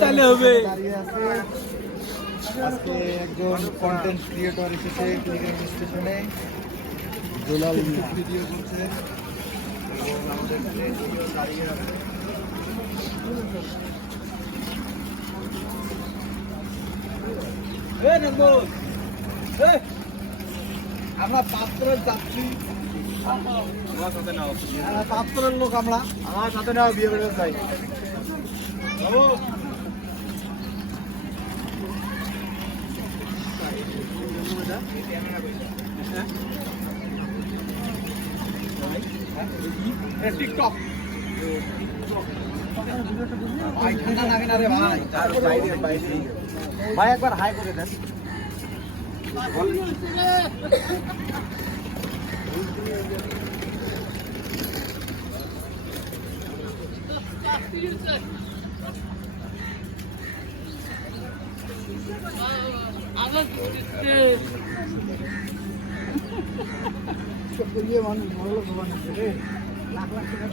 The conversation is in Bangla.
তাহলে হবে। আজকে একজন কন্টেন্ট ক্রিয়েটর এসেছে টেলিগ্রাম স্টেশনে। দুলাল ভিডিও করছে এবং আমাদের দাঁড়িয়ে আছে। এ নেব এ। আমরা পাত্রের যাচ্ছি হ্যাঁ, পাত্রের লোক আমরা। আমার সাথে নাও বিয়ে করে যাই। টিকটক ভাই ঠান্ডা লাগে না রে ভাই ভাই একবার হাই করে দেন। মানুষ ভালো লাখ লাখ টাকা